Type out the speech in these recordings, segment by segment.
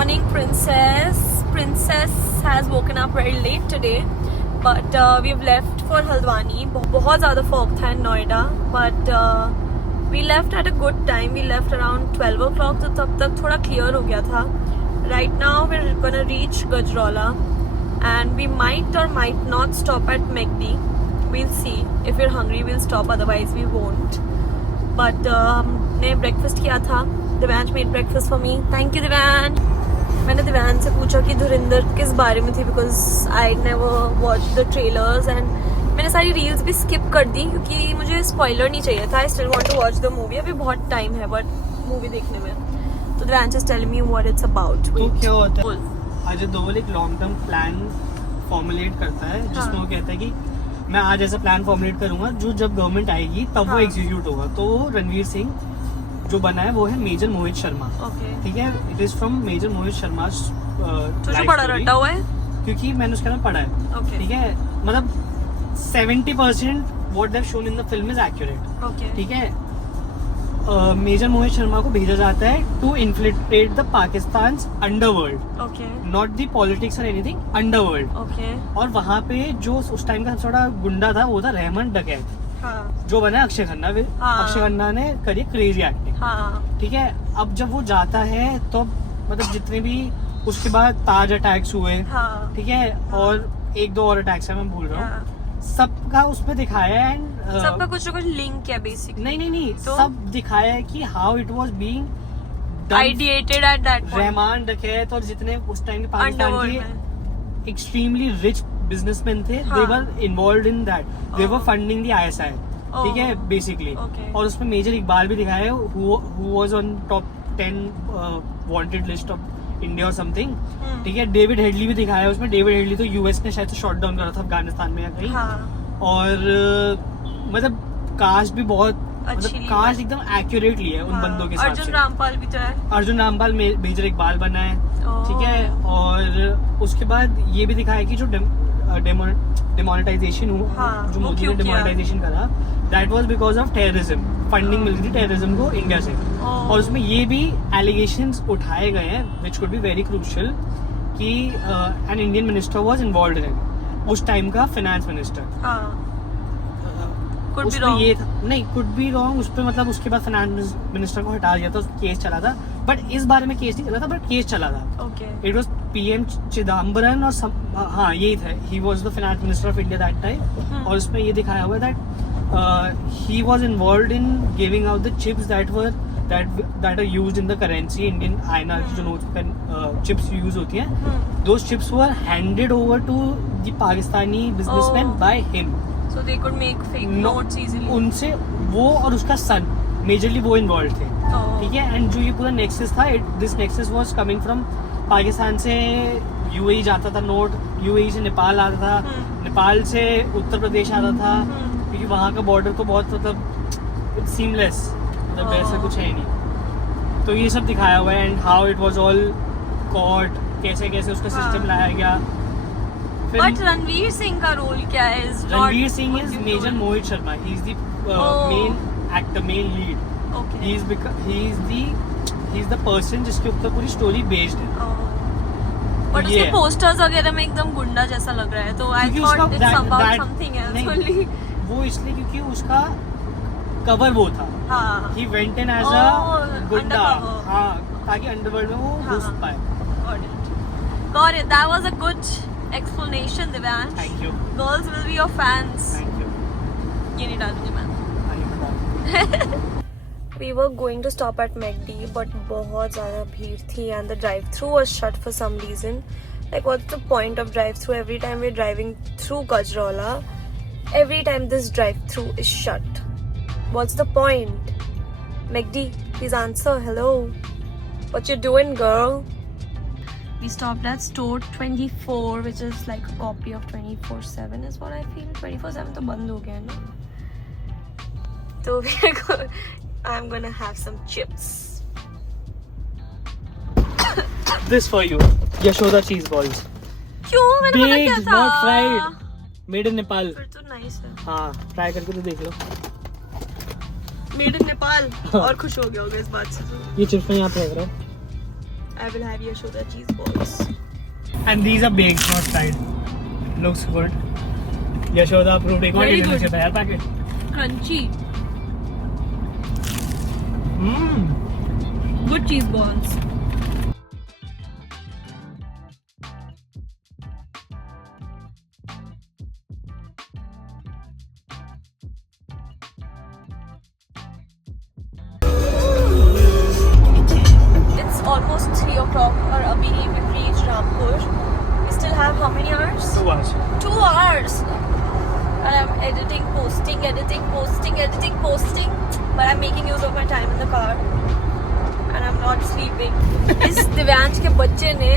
morning, princess. Princess has woken up very late today, but we've left for Haldwani. बहुत ज़्यादा fog था in Noida, but we left at a good time. We left around 12 o'clock, तो तब तक थोड़ा clear हो गया था. Right now we're gonna reach Gajraula, and we might or might not stop at McD. We'll see. If we're hungry, we'll stop. Otherwise, we won't. But हमने breakfast किया था. Divyansh made breakfast for me. Thank you, Divyansh. मैंने दिव्यांश से पूछा कि धुरंधर किस बारे में थी, because I never watched the trailers and मैंने सारी रील्स भी स्किप कर दी क्योंकि मुझे स्पॉइलर नहीं चाहिए था. I still want to watch the movie. अभी बहुत टाइम है बट मूवी देखने में. तो Divyansh just tell me what it's about. तो क्या होता है, अजय देओल एक लॉन्ग टर्म प्लान फॉर्मुलेट करता है जिसमें वो कहता है कि मैं आज ऐसा प्लान फॉर्मुलेट करूंगा जो जब गवर्नमेंट आएगी तब वो एग्जीक्यूट होगा. तो रणवीर सिंह जो बना है वो है मेजर मोहित शर्मा. ठीक है, it is from major Mohit Sharma. तुझे बड़ा रटा हुआ है क्योंकि मैंने उसके अंदर पढ़ा है. ठीक है, मतलब 70% what they have shown in the film is accurate. ठीक है, मेजर मोहित शर्मा को भेजा जाता है to infiltrate the Pakistan underworld, not the politics और एनीथिंग, अंडरवर्ल्ड. और वहाँ पे जो उस टाइम का सबसे बड़ा गुंडा था वो था रहमान डकैत, जो बना अक्षय खन्ना. अक्षय खन्ना ने करी क्रेजी एक्टिंग. ठीक है, अब जब वो जाता है तो मतलब जितने भी उसके बाद ताज अटैक्स हुए, ठीक है, और एक दो और अटैक्स है मैं भूल रहा हूँ, सबका उसमें दिखाया है. एंड सबका कुछ ना कुछ लिंक है बेसिक. नहीं तो सब दिखाया है कि how it was being ideated at that point. Rehman डकैत और जितने उस टाइम के पाकिस्तान के एक्सट्रीमली रिच बिजनेसमैन थे, they were involved in that. They were funding the ISI. ठीक है, बेसिकली. और उसमें मेजर इकबाल भी दिखाया है, who was on top 10 wanted list of India और समथिंग. ठीक है, डेविड हेडली भी दिखाया है उसमें. डेविड हेडली तो यूएस ने शायद से शॉट डाउन करा था अफगानिस्तान में या कहीं. और मतलब कास्ट भी बहुत, मतलब कास्ट एकदम एक्यूरेटली है उन बंदों के साथ. अर्जुन रामपाल भी तो है. अर्जुन रामपाल मेजर इकबाल बना है. ठीक है, और उसके बाद ये भी दिखाया कि जो डिमोनेटाइजेशन हुआ, जो मोदी ने डिमोनेटाइजेशन करा, that was because of terrorism. Funding मिल रही थी टेररिज्म को इंडिया से. और उसमें ये भी एलिगेशंस उठाए गए हैं which could be very crucial कि an Indian minister was involved in it. उस टाइम का फाइनेंस मिनिस्टर. ये था नहीं, कुड बी रॉन्ग उस पे, मतलब उसके बाद फाइनेंस मिनिस्टर को हटा दिया था. केस चला था, बट इस बारे में केस नहीं चला था, बट केस चला था. इट वाज पीएम चिदम्बरम और हाँ यही था. He was the finance minister of India that time. और उसमें ये दिखाया हुआ है that he was involved in giving out the chips that are used in the currency Indian INR की जो नोट्स चिप्स यूज होती हैं. Those chips were handed over to the Pakistani businessman by him. So they could make fake notes easily. उनसे वो और उसका सन majorly वो involve थे. ठीक है, एंड जो ये पूरा नेक्सस था, this nexus was coming from Pakistan से यूएई जाता था नोट, यूएई से नेपाल आता था, नेपाल से उत्तर प्रदेश आता था, क्योंकि वहाँ का बॉर्डर तो बहुत मतलब इट्स सीमलेस, मतलब वैसे कुछ है नहीं. तो ये सब दिखाया हुआ है and how it was all caught, कैसे कैसे उसका सिस्टम लाया गया. बट रणवीर सिंह का रोल क्या है? Ranveer Singh is major Mohit Sharma. He is the main actor, main lead. He is the person जिसके ऊपर पूरी स्टोरी बेस्ड है. बट उसके पोस्टर्स वगैरह में एकदम गुंडा जैसा लग रहा है, तो I thought it's about something else only. वो इसलिए क्योंकि उसका कवर वो था. He went in as a गुंडा, ताकि अंडरवर्ल्ड में वो घुस पाए. Got it. That was a good explanation, Divyansh. Thank you. Girls will be your fans. Thank you. ये नहीं डालूंगी मैं. We were going to stop at McD, but बहुत ज़्यादा भीड़ थी and the drive-through was shut for some reason. Like, what's the point of drive-through? Every time we're driving through Gajraula, every time this drive-through is shut. What's the point? McD, please answer. Hello. What you doing, girl? We stopped at store 24, which is like a copy of 24/7 is what I feel. 24/7 तो बंद हो गया ना. तो I'm gonna have some chips. This for you. Yashoda cheese balls. क्यों? मैंने पता क्या था? Not fried. Made in Nepal. फिर तो nice है. हाँ, try करके तो देख लो. Made in Nepal. और खुश हो गया होगा इस बात से. ये चिप्स में यहाँ पे लग रहा है. I will have Yashoda cheese balls. And these are baked, not fried. Looks good. Yashoda approved. एक और Very ले लेना good. चाहिए था यार packet. Crunchy. Hmm. Good cheese balls. It's almost 3 o'clock और अभी we've reached Rampur. We still have how many hours? 2 hours. 2 hours. And I'm editing, posting. But I'm making use of my time in the car. And I'm not sleeping. इस दिव्यांश के बच्चे ने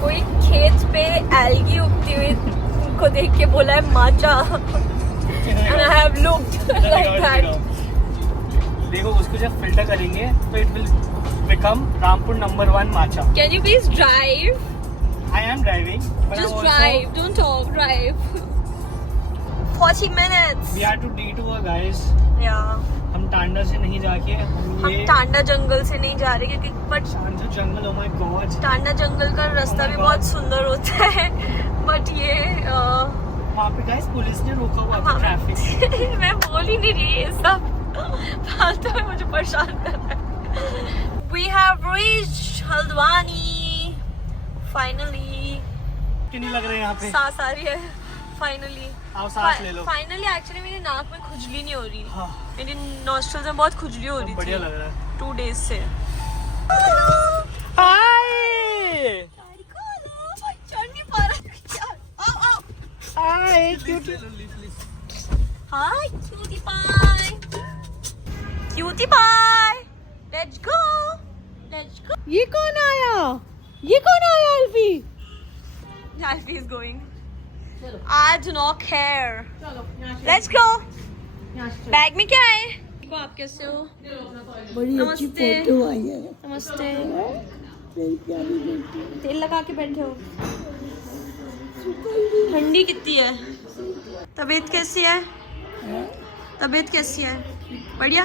कोई खेत पे algae उगती हुई को देख के बोला है माचा. And I have looked like that. देखो उसको जब फिल्टर करेंगे तो it will become Rampur number 1 matcha. Can you please drive? I am driving. But Just I'm also, drive. Don't talk. Drive. 40 minutes. We have to detour guys. Yeah. हम टांडा से नहीं जाके हम टांडा जंगल से नहीं जा रहे क्योंकि बट शांति जंगल. Oh my god. टांडा जंगल का रास्ता भी बहुत सुंदर होता है. बट ये वहाँ पे गाइस पुलिस ने रोका हुआ था ट्रैफिक. मैं बोल ही नहीं रही ये सब फालतू में मुझे परेशान कर रहा है. We have reached Haldwani. Finally. क्यों नहीं लग रहा है यहाँ पे? सांस आ रही है. Finally. आओ सांस ले लो. Finally actually मेरी नाक में खुजली नहीं हो रही. हाँ. मेरी नॉस्ट्रल्स में बहुत खुजली हो रही थी. बढ़िया लग रहा है. 2 days से. हाय. चढ़ नहीं पा रहा. हाय cutie. Hi, cutie pie. Cutie pie. Let's go. Let's go. ये कौन आया अल्फी? Alfie is going. I do not care. Let's go. Bag में क्या है? देखो आप कैसे हो? बड़ी अच्छी फोटो आई है. नमस्ते. मेरी प्यारी बेटी. तेल लगा के बैठे हो. ठंडी कितनी है? तबीयत कैसी है? तबीयत कैसी है? बढ़िया.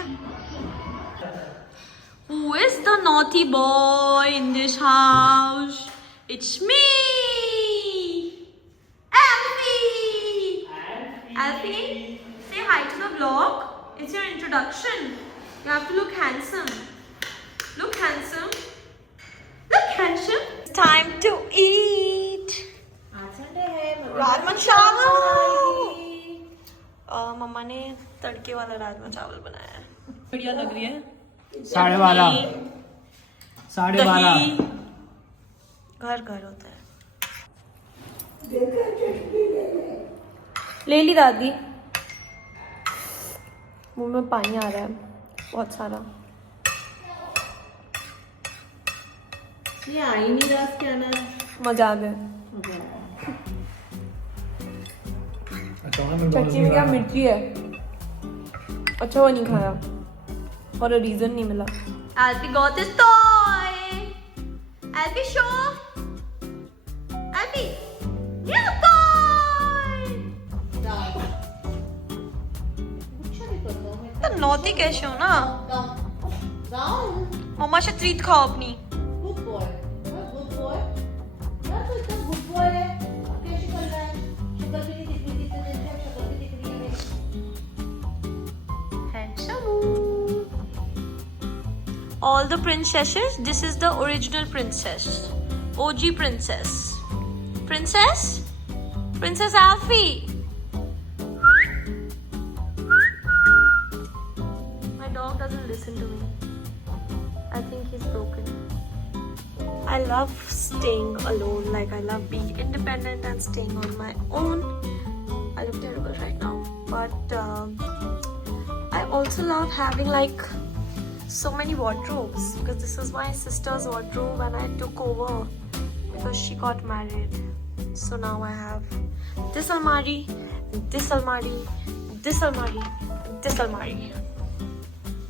Who is the naughty boy in this house? It's me, Alfie. Alfie, say hi to the vlog. It's your introduction. You have to look handsome. Look handsome. Look handsome. It's time to eat. Rajma चावल. मम्मा ने तड़के वाला राजमा चावल बनाया है. बढ़िया लग रही है. 12:30. 12:30. घर घर होता है. ले ली दादी. मुंह में पानी आ रहा है बहुत सारा. ये आ ही नहीं रहा क्या ना. मजाक है. चटनी में क्या मिर्ची है. अच्छा वो नहीं खाया और रीजन नहीं मिला. Alfie got his toy. Alfie show. Alfie, new toy. तो नौती कैसे हो ना. मम्मा से ट्रीट खाओ अपनी. All the princesses, this is the original princess. OG princess. Princess? Princess Alfie. My dog doesn't listen to me. I think he's broken. I love staying alone. Like I love being independent and staying on my own. I look terrible right now. But I also love having like so many wardrobes because this is my sister's wardrobe and I took over because she got married. So now I have this almari, this almari, this almari, this almari.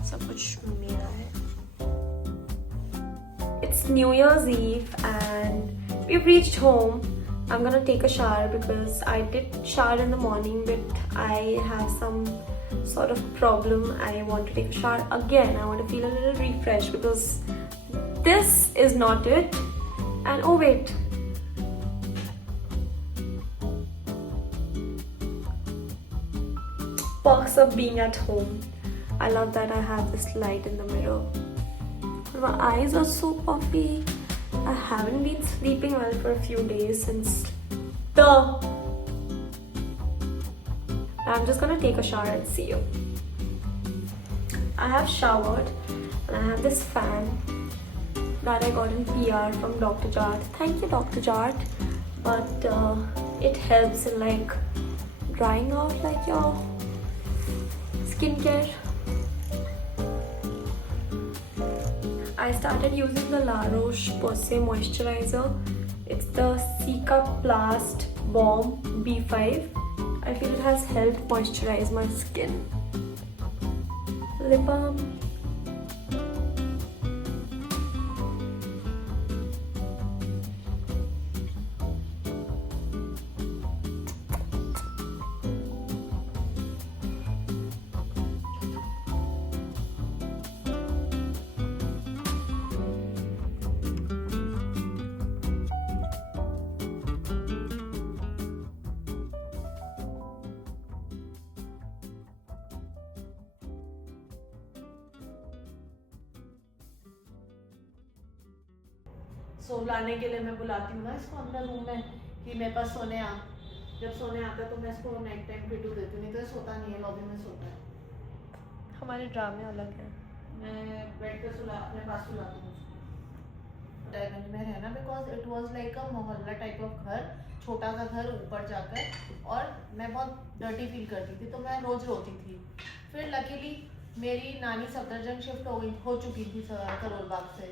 सब कुछ मेरा है. It's New Year's Eve and we've reached home. I'm gonna take a shower because I did shower in the morning but I have some sort of problem. I want to take a shower again. I want to feel a little refreshed because this is not it. And oh wait, perks of being at home. I love that I have this light in the mirror. My eyes are so puffy. I haven't been sleeping well for a few days since I'm just gonna take a shower and see you. I have showered and I have this fan that I got in PR from Dr. Jart. Thank you, Dr. Jart. But it helps in like drying out like your skincare. I started using the La Roche-Posay moisturizer. It's the Cica Plast Balm B5. I feel it has helped moisturize my skin. Lip balm. सो लाने के लिए मैं बुलाती हूँ ना इसको अंदर room में कि मेरे पास सोने आ। जब सोने आता है तो मैं इसको नाइट टाइम पिटू देती हूँ, नहीं तो ये सोता नहीं है, लॉबी में सोता है। हमारे ड्रामे अलग हैं। मैं बेड पे अपने पास सुलाती हूँ डायगंज में रहना, बिकॉज इट वॉज लाइक अ मोहल्ला टाइप ऑफ घर, छोटा सा घर ऊपर जाकर, और मैं बहुत डर्टी फील करती थी तो मैं रोज रोती थी। फिर लकीली मेरी नानी सफदरजंग शिफ्ट हो चुकी थी करोल बाग से,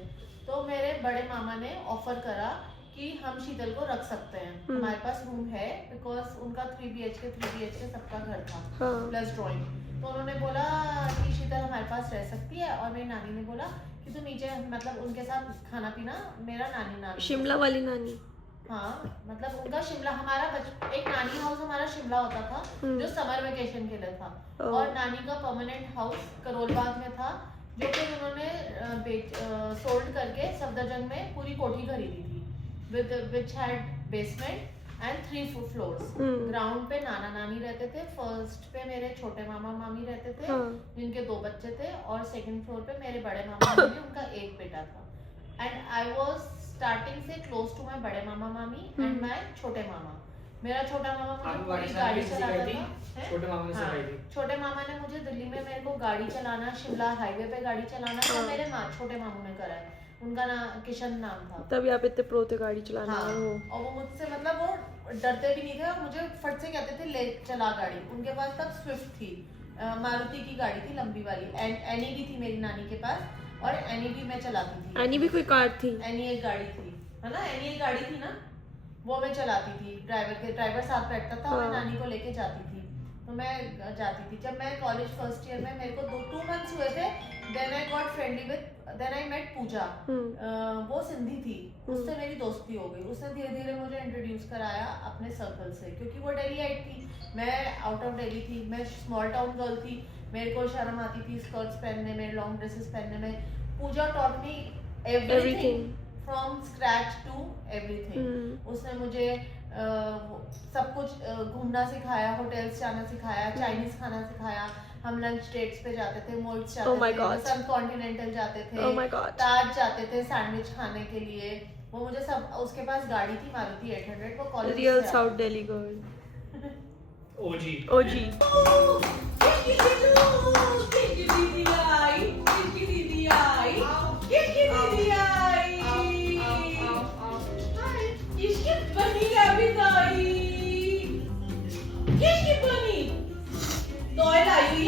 तो मेरे बड़े मामा ने ऑफर करा कि हम शीतल को रख सकते हैं, हमारे पास रूम है, बिकॉज उनका 3 BHK सबका घर था प्लस ड्राइंग। तो उन्होंने बोला कि शीतल हमारे पास रह सकती है, और मेरी नानी ने बोला कि तू नीचे मतलब उनके साथ खाना पीना। मेरा नानी शिमला वाली नानी, हाँ मतलब उनका शिमला, हमारा एक नानी हाउस हमारा शिमला होता था जो समर वेकेशन के लिए था, और नानी का परमानेंट हाउस करोल बाग में था, जो कि उन्होंने सोल्ड करके सफदरजंग में पूरी कोठी खरीदी थी, which had basement and 3 floors। Ground पे नाना नानी रहते थे, फर्स्ट पे मेरे छोटे मामा मामी रहते थे जिनके 2 बच्चे थे, और सेकंड फ्लोर पे मेरे बड़े मामा मामी, उनका 1 बेटा था। एंड आई वाज स्टार्टिंग से क्लोज टू माय बड़े मामा मामी एंड माय छोटे मामा। मेरा छोटा मामा मुझे पूरी गाड़ी चलाता था। छोटे मामा ने मुझे दिल्ली में मेरे को गाड़ी चलाना, शिमला हाईवे पे गाड़ी चलाना, तो मेरे छोटे मामू ने करा है। उनका नाम किशन नाम था। तभी आप इतने प्रो थे गाड़ी चलाने में। हाँ, और वो मुझसे मतलब वो डरते भी नहीं थे, और मुझे फट से कहते थे ले चला गाड़ी। उनके पास तब स्विफ्ट थी, मारुति की गाड़ी थी लंबी वाली, एनी भी थी मेरी नानी के पास, और एनी भी मैं चलाती थी। एनी भी कोई कार थी? एनी एक गाड़ी थी, है ना, एनी एक गाड़ी थी ना, वो मैं चलाती थी। ड्राइवर साथ बैठता था, और मैं नानी को लेके जाती थी, तो मैं जाती थी। जब मैं कॉलेज फर्स्ट ईयर में, मेरे को 2 months हुए थे, देन आई मेट पूजा। वो सिंधी थी, उससे मेरी दोस्ती हो गई। उसने धीरे धीरे मुझे इंट्रोड्यूस कराया अपने सर्कल से, क्योंकि वो दिल्ली आई थी, मैं आउट ऑफ दिल्ली थी, मैं स्मॉल टाउन गर्ल थी, मेरे को शर्म आती थी स्कर्ट्स पहनने में, लॉन्ग ड्रेसेस पहनने में। Pooja taught me everything from scratch to everything. उसने मुझे सब कुछ घूमना सिखाया, होटल्स जाना सिखाया, चाइनीज खाना सिखाया। हम लंच डेट्स पे जाते थे, मोल्स जाते थे, सब कॉन्टिनेंटल जाते थे, ताज जाते थे सैंडविच खाने के लिए। वो मुझे सब, उसके पास गाड़ी थी मारुति 800, वो college real south Delhi girl, OG.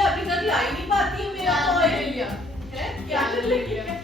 अभी तक लाई नहीं पाती है मेरा है क्या कर लिया।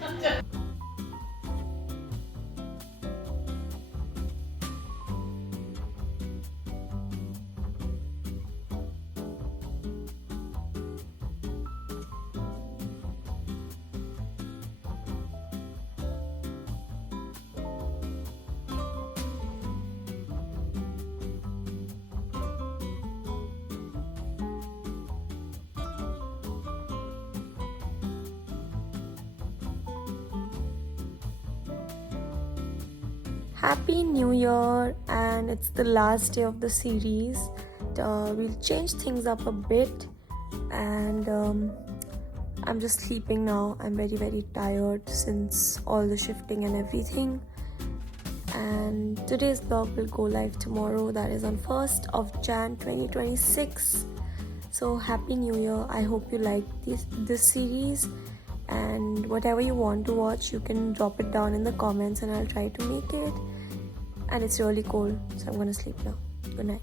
Happy New Year, and it's the last day of the series. We'll change things up a bit, and I'm just sleeping now. I'm very, very tired since all the shifting and everything. And today's vlog will go live tomorrow, that is on 1st of Jan 2026. So happy New Year. I hope you like this series, and whatever you want to watch, you can drop it down in the comments and I'll try to make it. And it's really cold, so I'm gonna sleep now. Good night.